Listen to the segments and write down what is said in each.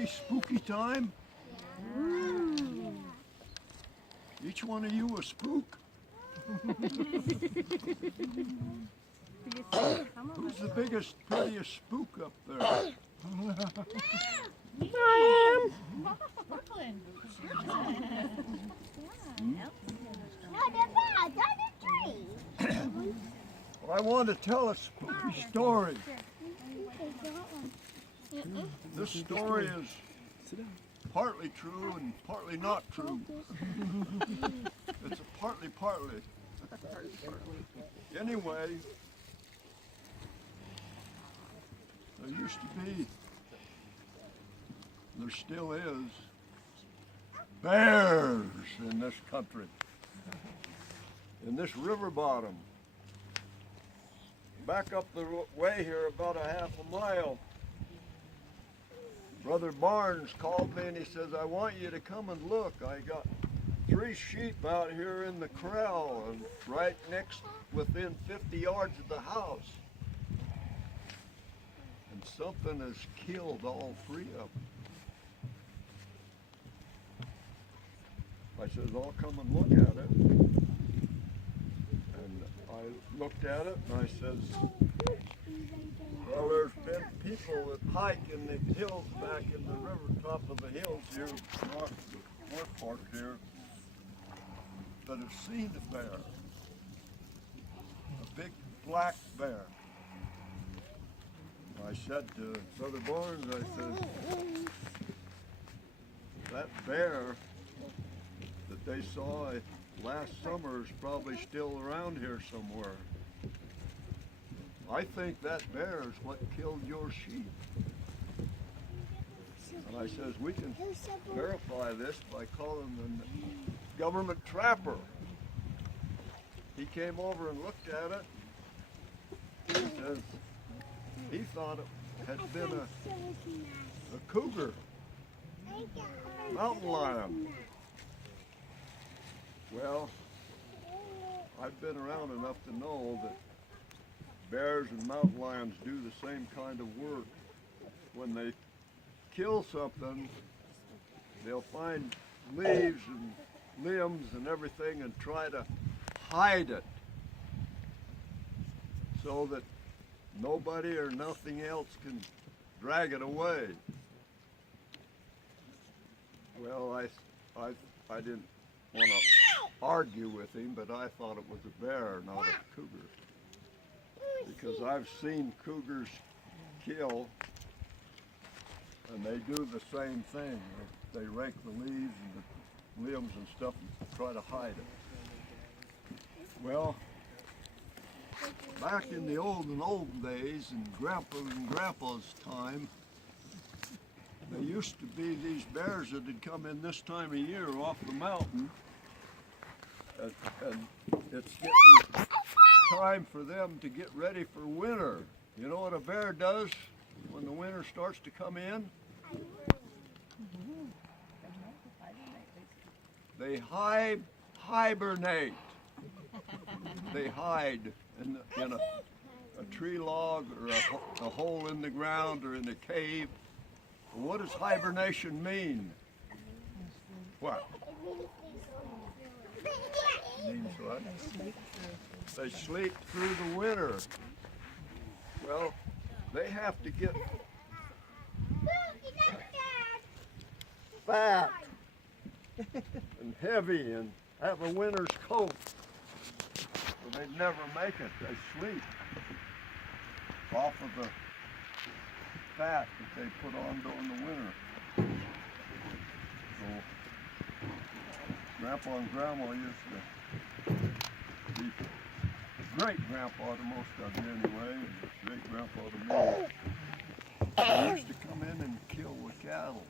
be spooky time? Each one of you a spook? Who's the biggest, prettiest spook up there? I am. Brooklyn. No, they're bad. They're the tree. Well, I want to tell a spooky story. This story is partly true and partly not true. It's a partly. Anyway, there used to be, there still is, bears in this country, in this river bottom. Back up the way here about a half a mile, Brother Barnes called me and he says, I want you to come and look. I got 3 sheep out here in the corral and right next, within 50 yards of the house. And something has killed all 3 of them. I says, I'll come and look at it. And I looked at it and I says, well, there's been people that hike in the hills back in the river, top of the hills here, north part here, that have seen a bear, a big black bear. I said to Brother Barnes, I said, that bear that they saw last summer is probably still around here somewhere. I think that bear is what killed your sheep. And I says, we can verify this by calling the government trapper. He came over and looked at it. He says he thought it had been a cougar, mountain lion. Well, I've been around enough to know that bears and mountain lions do the same kind of work. When they kill something, they'll find leaves and limbs and everything and try to hide it so that nobody or nothing else can drag it away. Well, I didn't want to argue with him, but I thought it was a bear, not a cougar. Because I've seen cougars kill, and they do the same thing. They rake the leaves and the limbs and stuff and try to hide it. Well, back in the olden days, in Grandpa and Grandpa's time, there used to be these bears that had come in this time of year off the mountain, and it's getting time for them to get ready for winter. You know what a bear does when the winter starts to come in? They hibernate. They hide in a tree log or a hole in the ground or in a cave. What does hibernation mean? What? Means what? They sleep through the winter. Well, they have to get fat and heavy and have a winter's coat. So they never make it. They sleep off of the fat that they put on during the winter. So Grandpa and Grandma used to be great-grandpa to most of you anyway, and great-grandpa to me. They used to come in and kill the cattle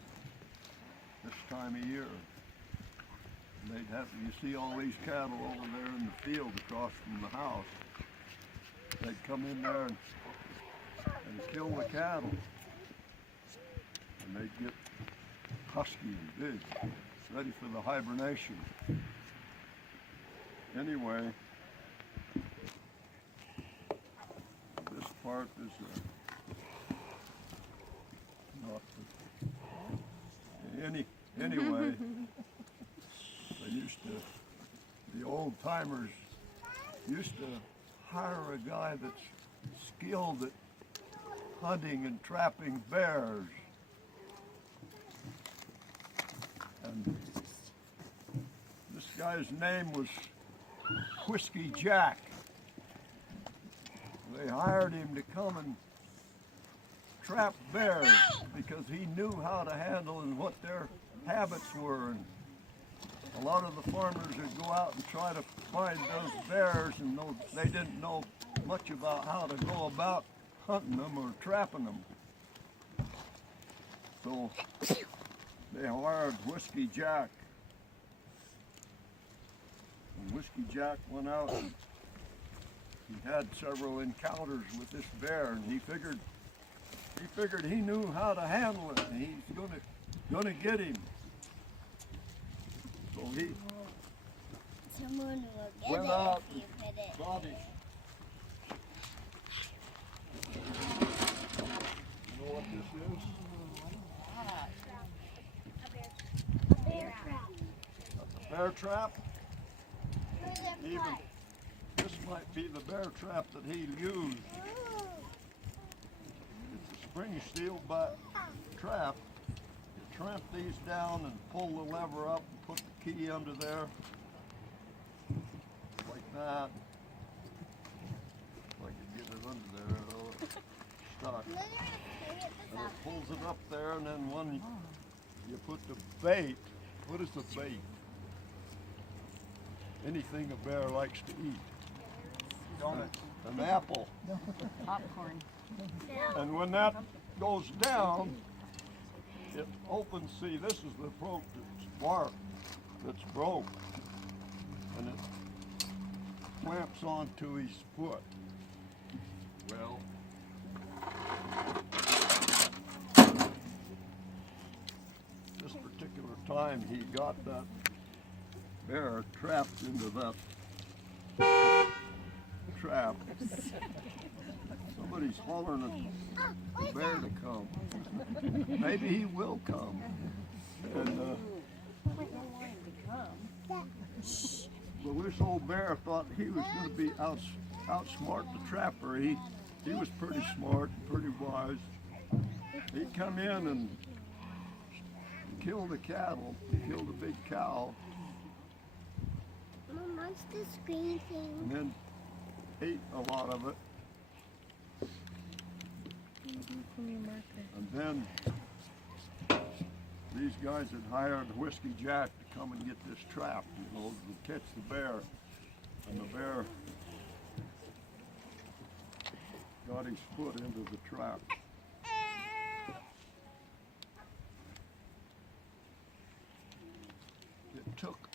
this time of year. And they'd have, you see all these cattle over there in the field across from the house. They'd come in there and kill the cattle. And they'd get husky and big, ready for the hibernation. Anyway, this part is not the Anyway, they used to, the old timers used to hire a guy that's skilled at hunting and trapping bears. And this guy's name was Whiskey Jack. They hired him to come and trap bears because he knew how to handle and what their habits were. And a lot of the farmers would go out and try to find those bears, and they didn't know much about how to go about hunting them or trapping them. So they hired Whiskey Jack. And Whiskey Jack went out and he had several encounters with this bear, and he figured he knew how to handle it, and he's gonna get him. So he Someone will went get out it if you and put it. brought him. You know what this is? Bear trap. A bear trap? Where's it Even from? this might be the bear trap that he used. Ooh. It's a spring steel butt trap. You tramp these down and pull the lever up and put the key under there. Like that. If I could get it under there, oh, it's stuck. Look at this And up. it pulls it up there, and then when you put the bait, what is the bait? Anything a bear likes to eat. An apple. Popcorn. And when that goes down, it opens. See, this is the rope that's bark that's broke, and it clamps onto his foot. Well, this particular time he got that bear trapped into that trap. Somebody's hollering at the bear to come. Maybe he will come. And well, this old bear thought he was going to be outsmart the trapper. He was pretty smart and pretty wise. He'd come in and kill the cattle, kill the big cow, Mom, what's the screen thing? and then ate a lot of it. And then these guys had hired Whiskey Jack to come and get this trap, you know, to catch the bear. And the bear got his foot into the trap. It took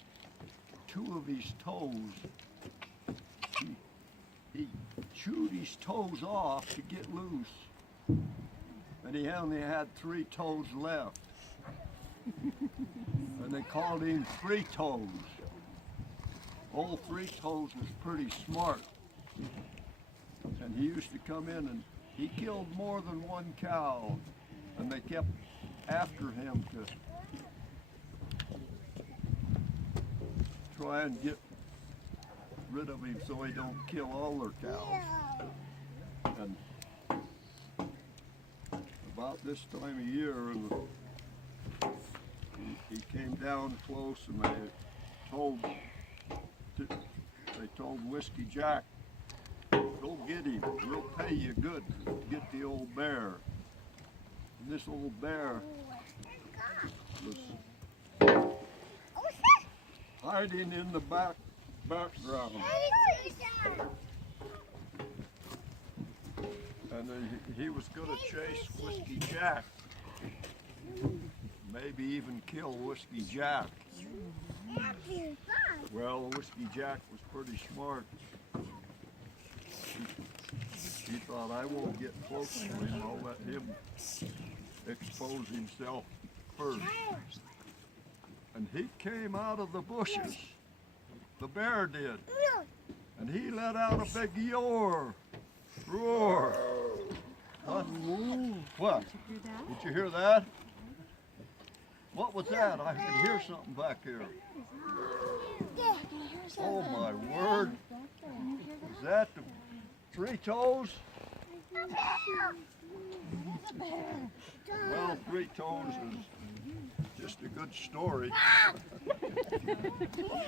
two of his toes. He chewed his toes off to get loose. And he only had 3 toes left. And they called him Three Toes. Old Three Toes was pretty smart. And he used to come in and he killed more than one cow. And they kept after him to try and get rid of him so he don't kill all their cows. And about this time of year, and he came down close, and they told Whiskey Jack, "Go get him. We'll pay you good to get the old bear." And this old bear was hiding in the background. And he was going to chase Whiskey Jack, maybe even kill Whiskey Jack. Well, Whiskey Jack was pretty smart. He thought, I won't get close to him, I'll let him expose himself first. And he came out of the bushes, the bear did, and he let out a big roar. Huh? What? Did you hear that? What was that? I could hear something back here. Oh my word. Is that the three toes? Well, three toes is just a good story.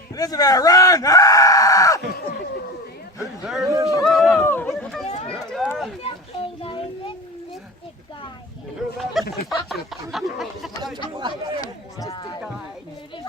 Elizabeth, run! Ah! Hey, there it is. Okay, guys, this is the guy. You hear that?